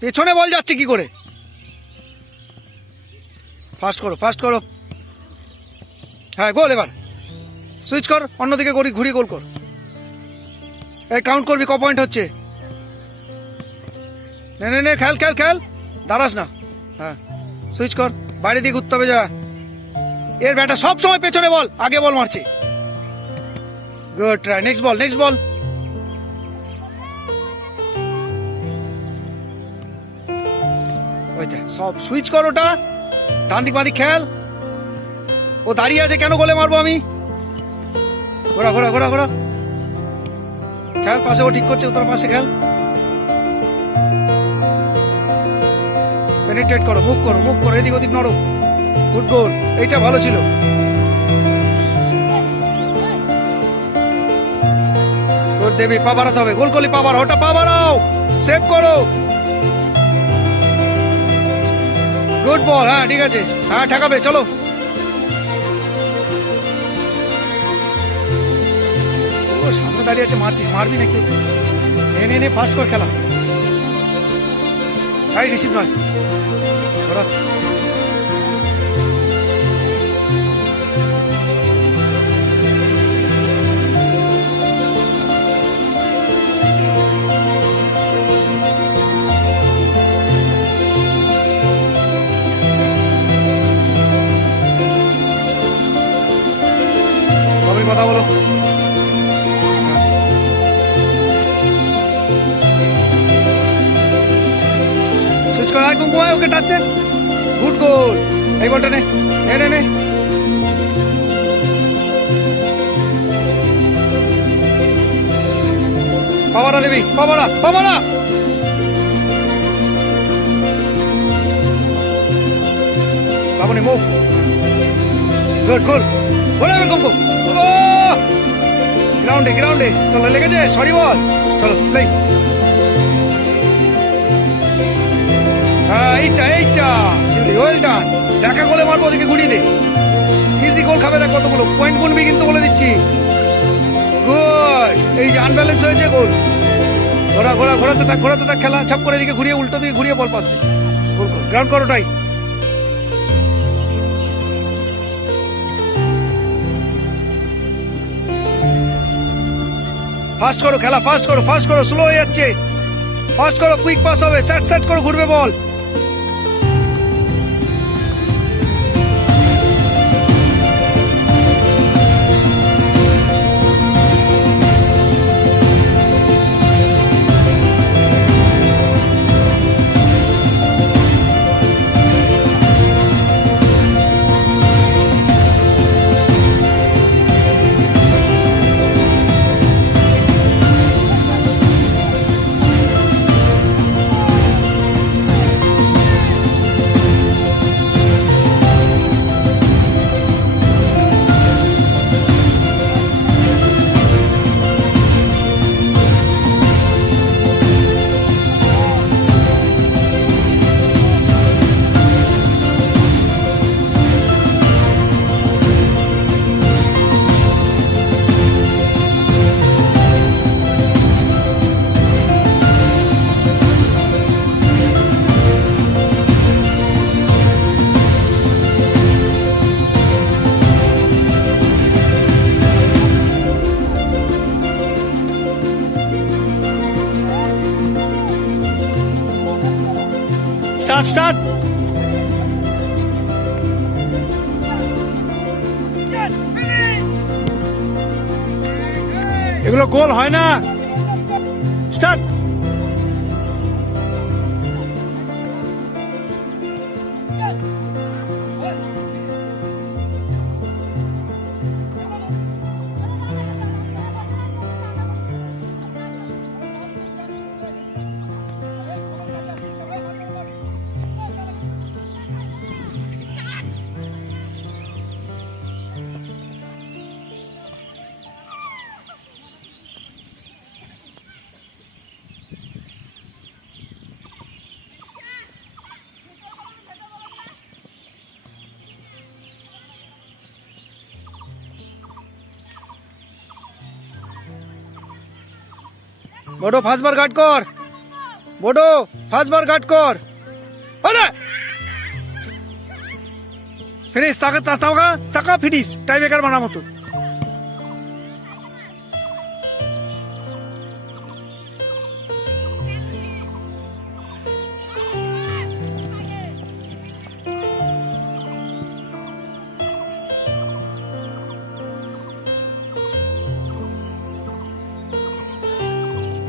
পেছনে বল যাচ্ছে কি করে? ফাস্ট করো, ফাস্ট করো। হ্যাঁ, গোল। এবার সুইচ কর, অন্যদিকে ঘুরিয়ে গোল কর। এই কাউন্ট করবি, ক পয়েন্ট হচ্ছে। নে নে নে, খেল খেল খেল, দাঁড়াস না। হ্যাঁ, সুইচ কর, বাইরে দিয়ে ঘুরতে হবে। যা, এর ব্যাটা সব সময় পেছনে বল, আগে বল মারছে। Good try. নেক্সট বল, নেক্সট বল। ওইটা সব সুইচ কর, ওটা ডান দিক বাঁদিক খেল। ও দাঁড়িয়ে আছে কেন? গোলে মারবো আমি। ঘোরা ঘোরা ঘোরা ঘোরা, খেল পাশে। ও ঠিক করছে, তোর পাশে খেল। পেনিট্রেট করো, মুভ করো, মুভ করো, এদিক ওদিক নড়ো। গুড গোল, এইটা ভালো ছিল। গুড দেবী, পা বাড়াতে হবে। গোল করলি, পা বাড়াও, ওটা পা বাড়াও, সেভ করো। Good ball. হ্যাঁ ঠিক আছে, হ্যাঁ ঠেকাবে, চলো। ও সামনে দাঁড়িয়ে আছে, মারছিস, মারবি নাকি? নে নে নে, ফাস্ট কর খেলা। হাই রিসিভ নয়, ওরা কথা বলো। সুইচ করা, কুমকুমায় ওকে টাচ দে। গুড গোল। এই বলটা নে নে নে। পাওয়ারা দেবী, পাওয়ারা পাওয়ারা। বাবুনি মুভ। গুড গোল। বলে কুমকুম, গ্রাউন্ডে গ্রাউন্ডে। চলো, লেগেছে, সরি বল। চলো প্লে। হ্যাঁ, এইটা এইটা শিউলি, ওয়েল ডান। দেখা গোলে মারবো, ওদিকে ঘুরিয়ে দে। ইজি গোল খাবে, দেখ কতগুলো পয়েন্ট গুনবি কিন্তু, বলে দিচ্ছি। গুড। এই যে আনব্যালেন্স হয়েছে, গোল। ঘোরা ঘোরা, ঘোরাতে থাক, ঘোরাতে থাক খেলা। ছাপ করে এদিকে ঘুরিয়ে, উল্টো দিকে ঘুরিয়ে বল পাস দে। গোল কর, গ্রাউন্ড করো ওটাই। ফাস্ট করো খেলা, ফাস্ট করো, ফাস্ট করো, স্লো হয়ে যাচ্ছে। ফাস্ট করো, কুইক পাস হবে, সেট সেট করো, ঘুরবে বল। Start start. এগুলো গোল হয় না। স্টার্ট। বড় ফাস্টবার গার্ড কর। বড়ো ফার্স্ট বার গার্ড কর। আরে ফিনিশ, তাকা তাকা তাকা ফিনিশ, টাই ব্রেকার বানার মতো।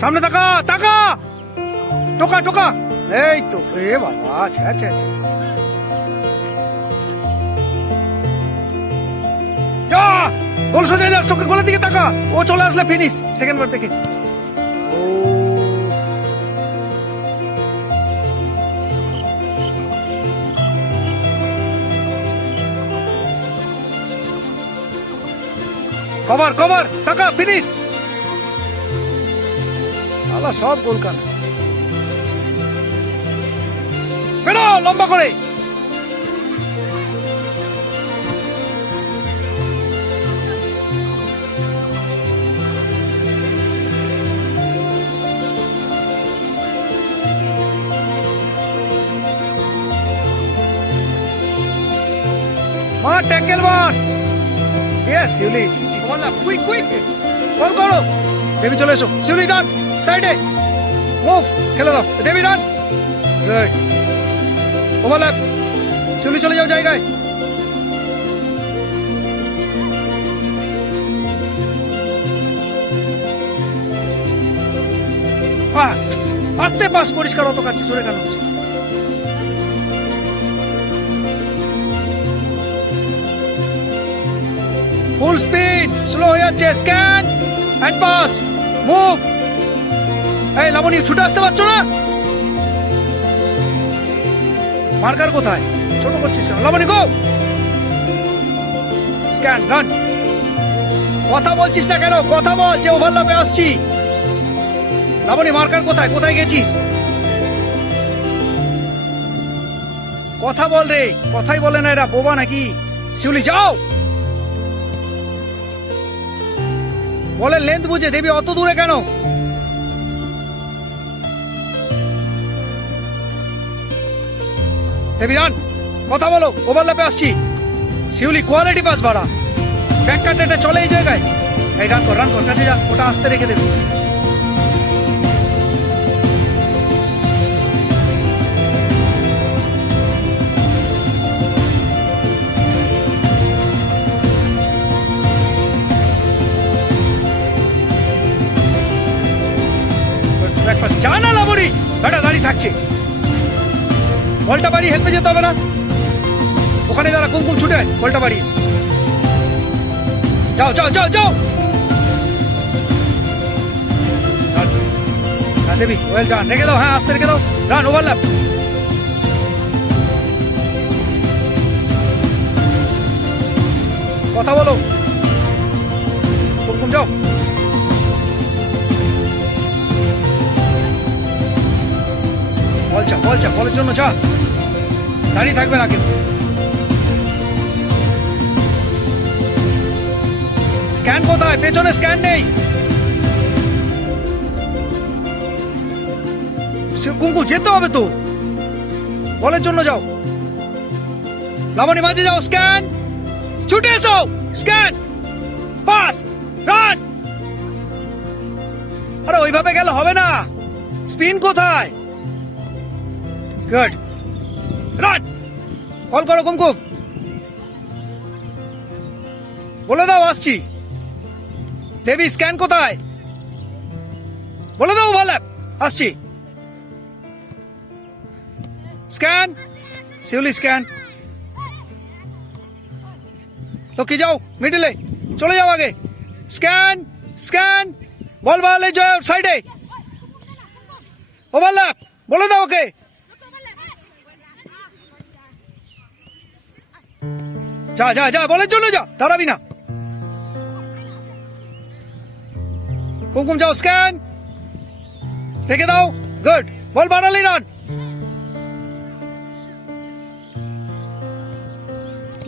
সামনে তাকা তাকা, টোকা টোকা, এই তো। এ বাবা, আচ্ছা আচ্ছা আচ্ছা, যা গোল সোজা যাস, তোকে গোলের দিকে তাকা। ও চলে আসলে ফিনিশ সেকেন্ড বার থেকে। ও কভার কভার, তাকা ফিনিশ। শালা সব গোল কান, বেরো লম্বা করে। মার ট্যাকেল মার। ইয়েস শিউলি, বলা কুইক কুইক বল করো। দেবী চলে এসো, শিউলি ডান সাইডে মুভ, খেলে দাও। দেবী ডান, গুড ওভারল্যাপ। শিউলি চলে যাও জায়গায়। আস্তে পাস পরিষ্কার, অত কাছে জোরে কেন হচ্ছে? ফুল স্পিড, স্লো হয়ে যাচ্ছে। Scan and pass, move. এই লাবণী ছুটে আসতে পারছো না? মার্কার কোথায়? ছোট করছিস কেন? লাবণী গো, স্ক্যান রান। কথা বলছিস না কেন? কথা বল, যে ওভারল্যাপে আসছি। লাবণী মার্কার কোথায়? কোথায় গেছিস? কথা বল রে, কথাই বলে না এরা, বোবা নাকি? শিউলি যাও, বলের লেন্থ বুঝে। দেবী অত দূরে কেন? দেবী রান, কথা বলো, ওভারল্যাপে আসছি। শিউলি কোয়ালিটি পাস বাড়া, ব্যাক কাটটা চলে এই জায়গায়। এই রান কর, রান কর, কাছে যা, ওটা আসতে রেখে দেবে। যা না লাবণী, ব্যাটা দাঁড়িয়ে থাকছে। বলটা বাড়িয়ে হেল্পে যেতে হবে না? ওখানে যারা কুমকুম ছুটে, বলটা বাড়িয়ে যাও যাও যাও যাও। দেবী ওয়েল ডান, রেখে দাও। হ্যাঁ আস্তে রেখে দাও। Run overlap. কথা বলো, কুমকুম যাও। বল চা, বল চা, বলের জন্য চা। দাঁড়িয়ে থাকবে না কেউ। স্ক্যান কোথায়? পেছনে স্ক্যান নেই। কুমকু যেতে হবে তো, বলের জন্য যাও। লাবণী মাঝে যাও, স্ক্যান, ছুটে এসো। Scan pass run. আরে ওইভাবে গেলে হবে না, স্পিন কোথায়? Good run. কল করো কুমকুম, বলে দাও আসছি। দেবী স্ক্যান কোথায়? বলে দাও ওভারল্যাপ আসছি। স্ক্যান, শিউলি স্ক্যান। লক্ষ্মী যাও মিডিলে, চলে যাও আগে। স্ক্যান স্ক্যান, বল বল এই জয় সাইডে। ওভারল্যাপ, বলে দাও ওকে। যা যা যা, বলের জন্য যা, দাঁড়াবি না। কুমকুম যাও, স্ক্যান, রেখে দাও। গুড, বল বাড়ালি রান।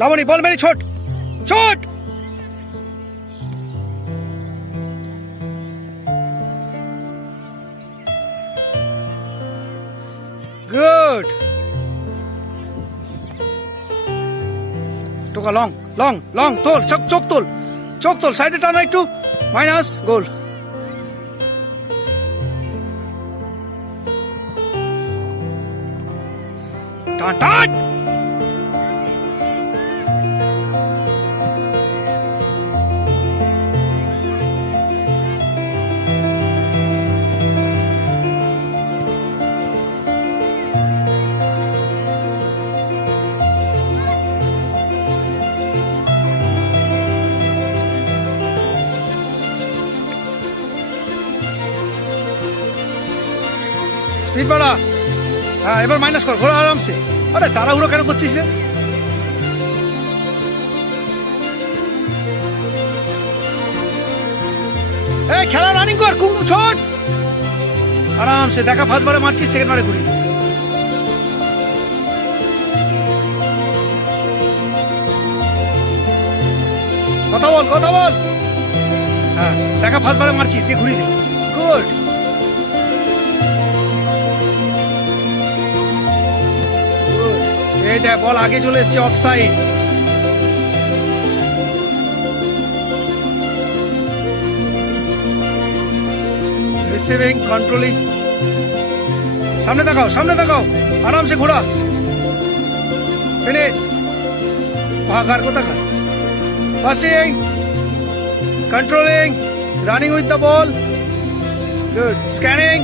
লাবণী বল মেরি ছোট ছোট। গুড। টোকা লং লং লং, তোল, চোখ তোল, চোখ তোল, সাইডে টানা একটু, মাইনাস, গোল। টান টান। স্পিড বাড়া। হ্যাঁ, এবার মাইনাস কর, ঘোড়া আরামসে। আরে তাড়াহুড়ো কেন করছিস রে? এই খেলা রানিং কর, খুব ছোট, আরামসে। দেখা ফার্স্ট বারে মারছিস, সেকেন্ড বারে ঘুরি। কথা বল, কথা বল। হ্যাঁ, দেখা ফার্স্ট বারে মারছিস, দিয়ে ঘুরি দে। গুড। এই দেখ, বল আগে চলে এসছে, অফসাইড। Receiving, controlling. সামনে দেখাও, সামনে দেখাও, আরামসে ঘোরা। ফিনিশ। ভাগার কোথাকার। Passing, controlling, running with the ball. Good. Scanning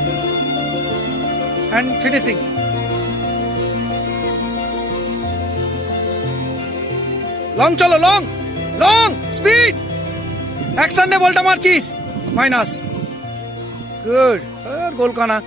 and finishing. Long চলো, লং লং, স্পিড। অ্যাকশন নে বলটা মারছিস, মাইনাস। গুড। গোল কানা।